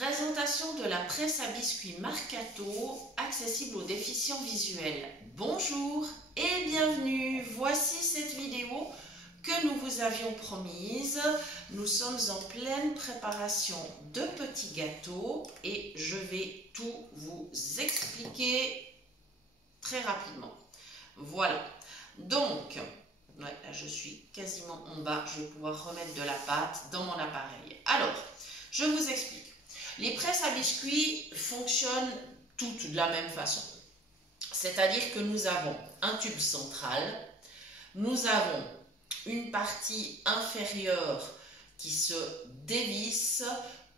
Présentation de la presse à biscuits Marcato, accessible aux déficients visuels. Bonjour et bienvenue. Voici cette vidéo que nous vous avions promise. Nous sommes en pleine préparation de petits gâteaux et je vais tout vous expliquer très rapidement. Voilà. Donc, là je suis quasiment en bas. Je vais pouvoir remettre de la pâte dans mon appareil. Alors, je vous explique. Les presses à biscuits fonctionnent toutes de la même façon. C'est-à-dire que nous avons un tube central, nous avons une partie inférieure qui se dévisse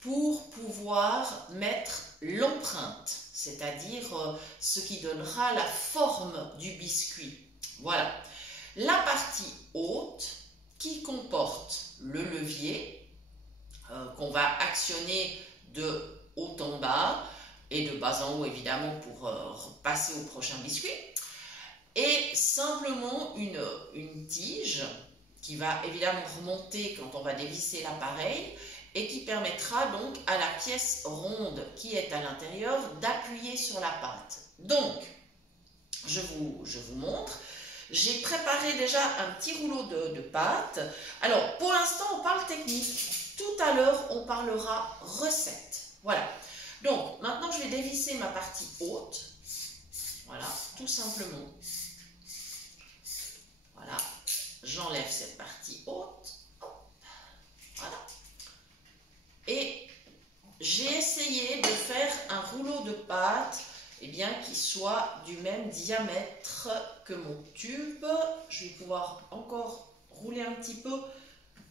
pour pouvoir mettre l'empreinte, c'est-à-dire ce qui donnera la forme du biscuit. Voilà. La partie haute qui comporte le levier qu'on va actionner de haut en bas et de bas en haut évidemment pour passer au prochain biscuit, et simplement une tige qui va évidemment remonter quand on va dévisser l'appareil et qui permettra donc à la pièce ronde qui est à l'intérieur d'appuyer sur la pâte. Donc, je vous montre. J'ai préparé déjà un petit rouleau de pâte. Alors, pour l'instant, on parle technique. Tout à l'heure, on parlera recette. Voilà. Donc, maintenant, je vais dévisser ma partie haute. Voilà, tout simplement. Voilà. J'enlève cette partie haute. Voilà. Et j'ai essayé de faire un rouleau de pâte qui soit du même diamètre que mon tube. Je vais pouvoir encore rouler un petit peu.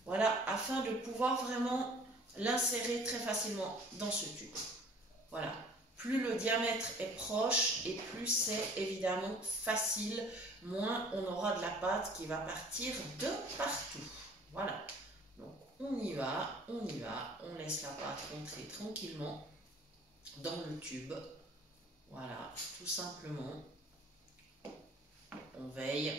Voilà, afin de pouvoir vraiment l'insérer très facilement dans ce tube. Voilà. Plus le diamètre est proche et plus c'est évidemment facile, moins on aura de la pâte qui va partir de partout. Voilà. Donc on y va, on laisse la pâte rentrer tranquillement dans le tube. Voilà, tout simplement. On veille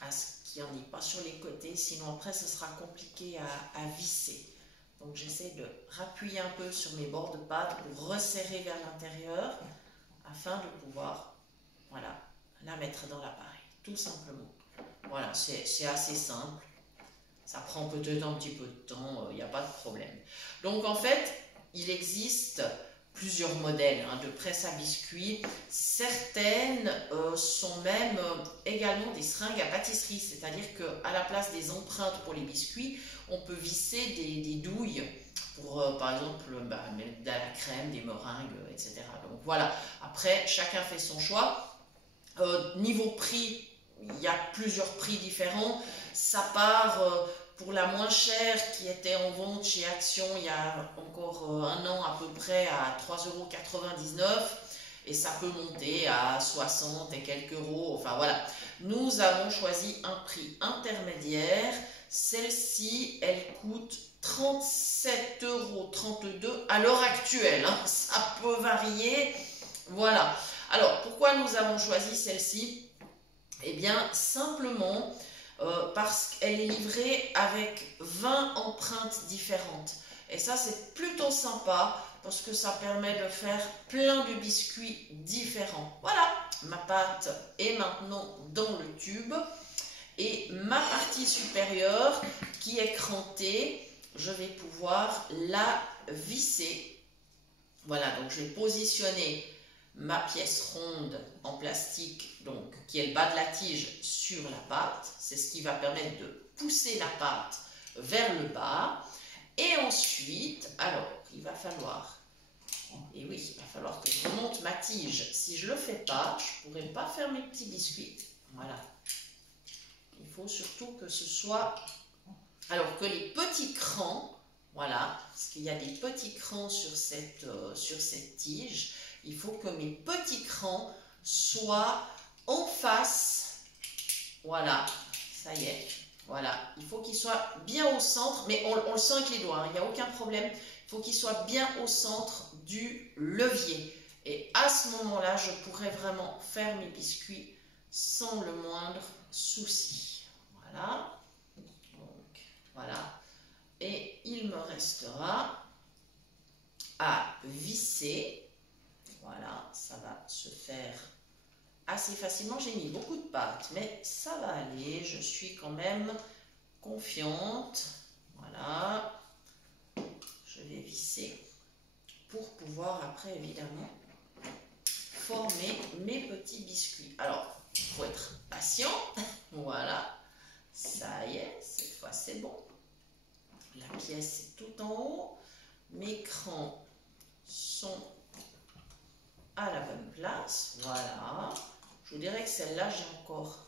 à ce qu'il n'y en ait pas sur les côtés, sinon après ce sera compliqué à visser. Donc j'essaie de rappuyer un peu sur mes bords de pâte pour resserrer vers l'intérieur afin de pouvoir, voilà, la mettre dans l'appareil, tout simplement. Voilà, c'est assez simple. Ça prend peut-être un petit peu de temps, il n'y a pas de problème. Donc en fait, il existe plusieurs modèles de presse à biscuits. Certaines sont même également des seringues à pâtisserie, c'est-à-dire qu'à la place des empreintes pour les biscuits, on peut visser des douilles pour, par exemple, mettre de la crème, des meringues, etc. Donc voilà, après, chacun fait son choix. Niveau prix, il y a plusieurs prix différents. Ça part pour la moins chère qui était en vente chez Action il y a encore un an à peu près à 3,99 € et ça peut monter à 60 et quelques euros. Enfin voilà, nous avons choisi un prix intermédiaire. Celle-ci, elle coûte 37,32 € à l'heure actuelle. Ça peut varier. Voilà. Alors, pourquoi nous avons choisi celle-ci? Eh bien, simplement parce qu'elle est livrée avec 20 empreintes différentes. Et ça, c'est plutôt sympa parce que ça permet de faire plein de biscuits différents. Voilà, ma pâte est maintenant dans le tube. Et ma partie supérieure qui est crantée, je vais pouvoir la visser. Voilà, donc je vais positionner ma pièce ronde en plastique, donc qui est le bas de la tige, sur la pâte. C'est ce qui va permettre de pousser la pâte vers le bas. Et ensuite, alors, il va falloir, et oui, il va falloir que je remonte ma tige. Si je ne le fais pas, je ne pourrai pas faire mes petits biscuits. Voilà. Il faut surtout que ce soit, alors que les petits crans, voilà, parce qu'il y a des petits crans sur cette tige, il faut que mes petits crans soient en face. Voilà, ça y est. Voilà, il faut qu'ils soient bien au centre, mais on le sent avec les doigts, il n'y a aucun problème. Il faut qu'ils soient bien au centre du levier. Et à ce moment-là, je pourrai vraiment faire mes biscuits sans le moindre souci. Voilà. Donc, voilà. Et il me restera visser. Voilà, ça va se faire assez facilement. J'ai mis beaucoup de pâte, mais ça va aller. Je suis quand même confiante. Voilà, je vais visser pour pouvoir après évidemment former mes petits biscuits. Alors, il faut être patient. Voilà, ça y est, cette fois c'est bon. La pièce est tout en haut. Mes crans sont à la bonne place. Voilà. Je vous dirais que celle-là,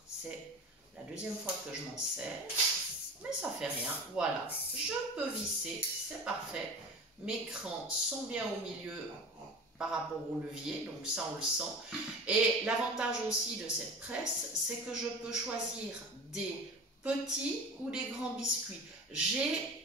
c'est la deuxième fois que je m'en sers. Mais ça fait rien. Voilà. Je peux visser. C'est parfait. Mes crans sont bien au milieu par rapport au levier. Donc ça, on le sent. Et l'avantage aussi de cette presse, c'est que je peux choisir des petits ou des grands biscuits. J'ai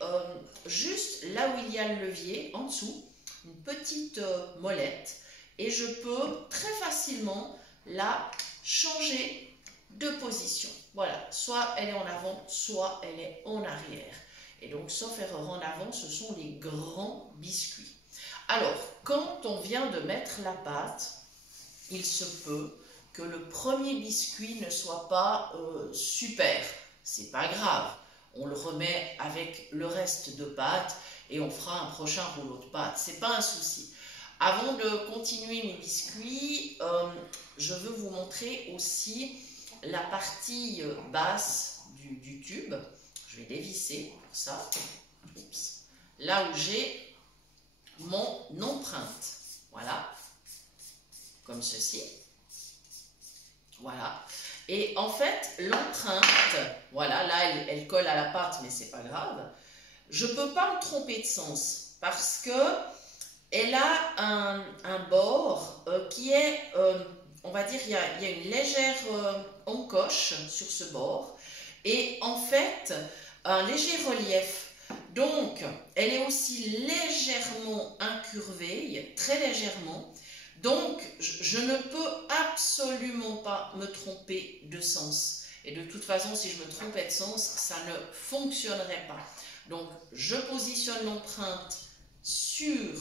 juste là où il y a le levier, en dessous, une petite molette. Et je peux très facilement la changer de position. Voilà, soit elle est en avant, soit elle est en arrière. Et donc, sauf erreur en avant, ce sont les grands biscuits. Alors, quand on vient de mettre la pâte, il se peut que le premier biscuit ne soit pas super. C'est pas grave. On le remet avec le reste de pâte et on fera un prochain rouleau de pâte. C'est pas un souci. Avant de continuer mes biscuits, je veux vous montrer aussi la partie basse du tube. Je vais dévisser pour ça. Oups. Là où j'ai mon empreinte. Voilà. Comme ceci. Voilà. Et en fait, l'empreinte, voilà, là, elle colle à la pâte, mais c'est pas grave. Je peux pas me tromper de sens parce que elle a un bord qui est, on va dire, il y a une légère encoche sur ce bord et en fait, un léger relief. Donc, elle est aussi légèrement incurvée, très légèrement. Donc, je ne peux absolument pas me tromper de sens. Et de toute façon, si je me trompais de sens, ça ne fonctionnerait pas. Donc, je positionne l'empreinte sur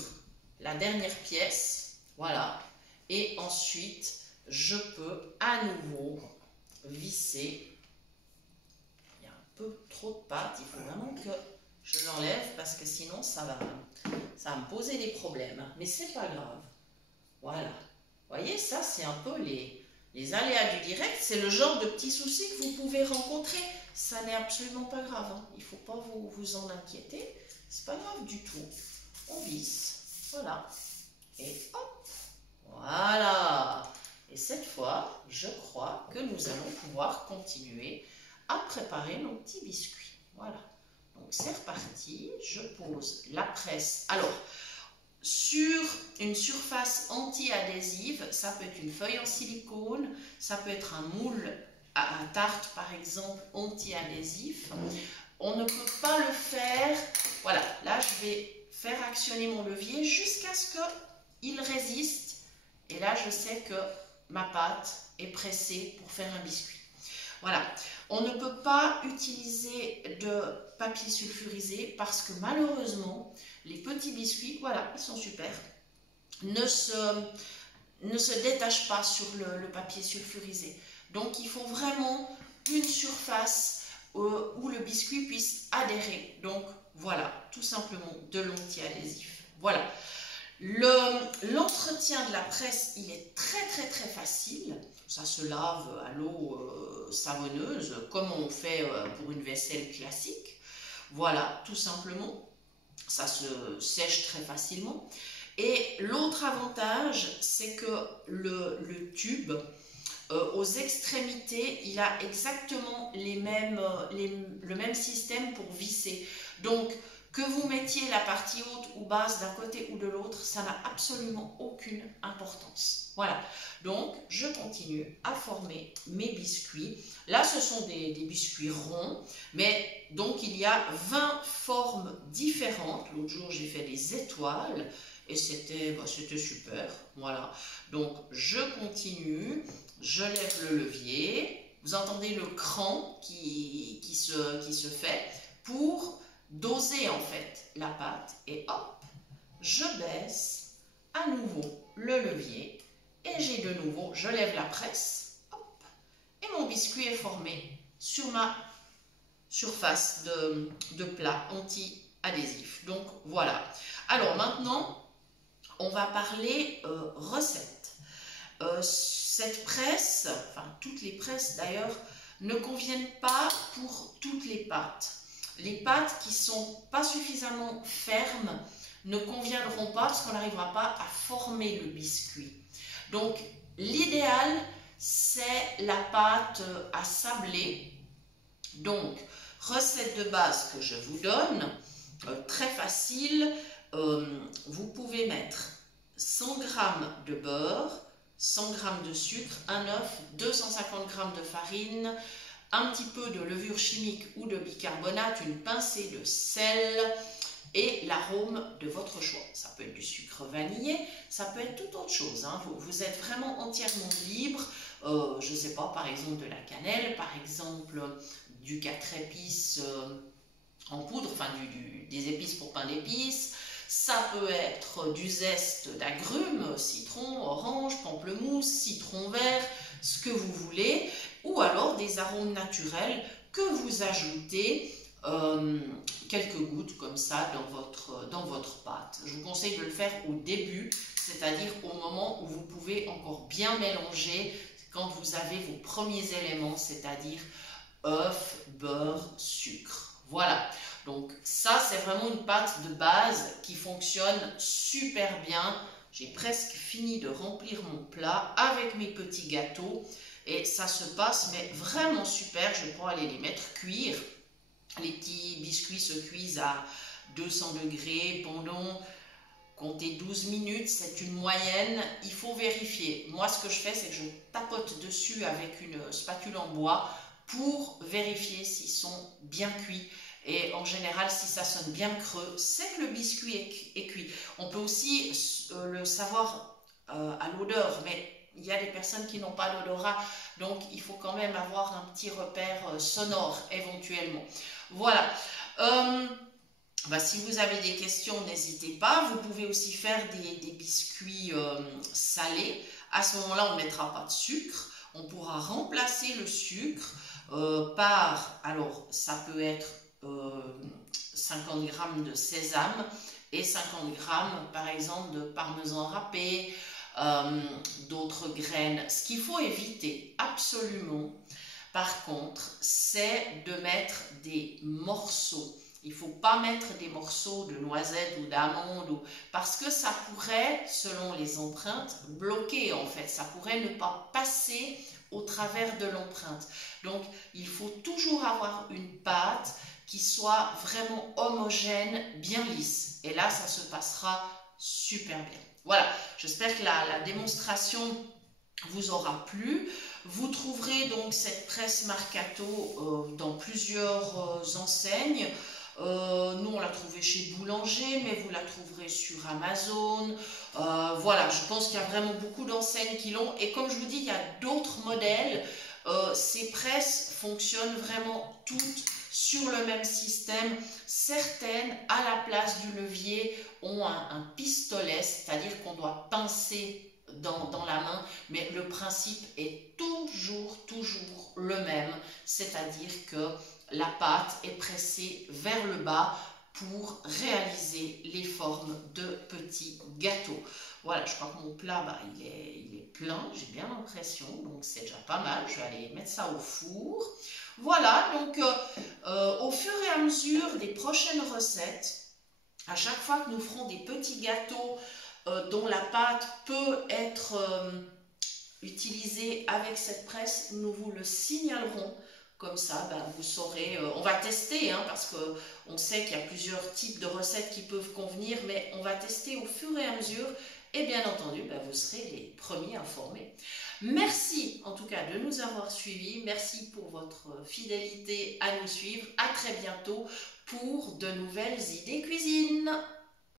la dernière pièce, voilà. Et ensuite, je peux à nouveau visser. Il y a un peu trop de pâte, il faut vraiment que je l'enlève parce que sinon, ça va me poser des problèmes. Mais c'est pas grave. Voilà. Vous voyez, ça, c'est un peu les aléas du direct. C'est le genre de petits soucis que vous pouvez rencontrer. Ça n'est absolument pas grave. Hein. Il ne faut pas vous en inquiéter. C'est pas grave du tout. On visse. Voilà. Et hop. Voilà. Et cette fois, je crois que nous allons pouvoir continuer à préparer nos petits biscuits. Voilà. Donc, c'est reparti. Je pose la presse. Alors, sur une surface anti-adhésive, ça peut être une feuille en silicone, ça peut être un moule à tarte par exemple anti-adhésif. On ne peut pas le faire. Voilà, là je vais faire actionner mon levier jusqu'à ce qu'il résiste. Et là je sais que ma pâte est pressée pour faire un biscuit. Voilà, on ne peut pas utiliser de papier sulfurisé parce que malheureusement, les petits biscuits, voilà, ils sont super, ne se détachent pas sur le papier sulfurisé. Donc, il faut vraiment une surface où le biscuit puisse adhérer. Donc, voilà, tout simplement de l'anti-adhésif. Voilà. L'entretien de la presse, il est très facile. Ça se lave à l'eau savonneuse, comme on fait pour une vaisselle classique. Voilà, tout simplement. Ça se sèche très facilement. Et l'autre avantage, c'est que le tube, aux extrémités, il a exactement le même système pour visser. Donc, que vous mettiez la partie haute ou basse d'un côté ou de l'autre, ça n'a absolument aucune importance. Voilà, donc je continue à former mes biscuits. Là, ce sont des biscuits ronds, mais donc il y a 20 formes différentes. L'autre jour, j'ai fait des étoiles et c'était super. Voilà, donc je continue, je lève le levier. Vous entendez le cran qui se fait pour doser en fait la pâte et hop, je baisse à à nouveau le levier et j'ai de nouveau, je lève la presse, hop, et mon biscuit est formé sur ma surface de plat anti-adhésif. Donc voilà. Alors maintenant, on va parler recette. Cette presse, enfin toutes les presses d'ailleurs, ne conviennent pas pour toutes les pâtes. Les pâtes qui sont pas suffisamment fermes ne conviendront pas parce qu'on n'arrivera pas à former le biscuit. Donc l'idéal, c'est la pâte à sabler. Donc recette de base que je vous donne, très facile, vous pouvez mettre 100 g de beurre, 100 g de sucre, un œuf, 250 g de farine, un petit peu de levure chimique ou de bicarbonate, une pincée de sel et l'arôme de votre choix. Ça peut être du sucre vanillé, ça peut être toute autre chose, hein. Vous êtes vraiment entièrement libre. Je ne sais pas, par exemple de la cannelle, par exemple du 4 épices en poudre, enfin des épices pour pain d'épices. Ça peut être du zeste d'agrumes, citron, orange, pamplemousse, citron vert, ce que vous voulez, ou alors des arômes naturels que vous ajoutez quelques gouttes comme ça dans votre pâte. Je vous conseille de le faire au début, c'est-à-dire au moment où vous pouvez encore bien mélanger, quand vous avez vos premiers éléments, c'est-à-dire œuf, beurre, sucre. Voilà, donc ça c'est vraiment une pâte de base qui fonctionne super bien. J'ai presque fini de remplir mon plat avec mes petits gâteaux et ça se passe mais vraiment super. Je vais pouvoir aller les mettre cuire. Les petits biscuits se cuisent à 200 degrés pendant, comptez 12 minutes, c'est une moyenne. Il faut vérifier. Moi ce que je fais, c'est que je tapote dessus avec une spatule en bois pour vérifier s'ils sont bien cuits. Et en général, si ça sonne bien creux, c'est que le biscuit est cuit. On peut aussi le savoir à l'odeur, mais il y a des personnes qui n'ont pas d'odorat, donc il faut quand même avoir un petit repère sonore éventuellement. Voilà. Si vous avez des questions, n'hésitez pas. Vous pouvez aussi faire des biscuits salés. À ce moment-là, on ne mettra pas de sucre. On pourra remplacer le sucre par, alors ça peut être 50 g de sésame et 50 g par exemple de parmesan râpé, d'autres graines. Ce qu'il faut éviter absolument par contre, c'est de mettre des morceaux. Il ne faut pas mettre des morceaux de noisettes ou d'amandes parce que ça pourrait, selon les empreintes, bloquer en fait. Ça pourrait ne pas passer au travers de l'empreinte. Donc, il faut toujours avoir une pâte qui soit vraiment homogène, bien lisse. Et là, ça se passera super bien. Voilà, j'espère que la démonstration vous aura plu. Vous trouverez donc cette presse Marcato dans plusieurs enseignes. Nous on l'a trouvée chez Boulanger, mais vous la trouverez sur Amazon. Voilà, je pense qu'il y a vraiment beaucoup d'enseignes qui l'ont. Et comme je vous dis, il y a d'autres modèles. Ces presses fonctionnent vraiment toutes sur le même système. Certaines, à la place du levier, ont un pistolet, c'est-à-dire qu'on doit pincer dans la main, mais le principe est toujours le même, c'est-à-dire que la pâte est pressée vers le bas pour réaliser les formes de petits gâteaux. Voilà, je crois que mon plat, il est plein, j'ai bien l'impression, donc c'est déjà pas mal. Je vais aller mettre ça au four. Voilà, donc au fur et à mesure des prochaines recettes, à chaque fois que nous ferons des petits gâteaux dont la pâte peut être utilisée avec cette presse, nous vous le signalerons. Comme ça, vous saurez, on va tester, hein, parce qu'on sait qu'il y a plusieurs types de recettes qui peuvent convenir, mais on va tester au fur et à mesure, et bien entendu, vous serez les premiers informés. Merci en tout cas de nous avoir suivis, merci pour votre fidélité à nous suivre, à très bientôt pour de nouvelles idées cuisine.